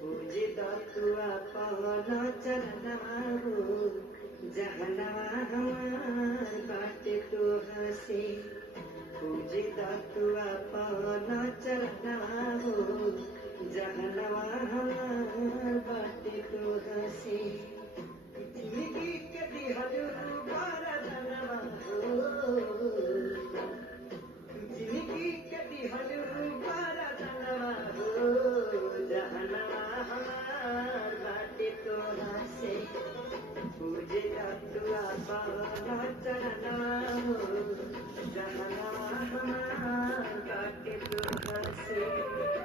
पूजे पावन चरणवा हो जहनवा हमार बाटे तो हसे पूजे पावन चरणवा हो जहनवा हमार बाटे तो हसे जिंदगी के दिहल बरदनवा हो जिंदगी के दिहल बरदनवा हो जहनवा हमार बाटे तो हसे पूजे पावन चरणवा हो जहनवा हमार बाटे तो हसे।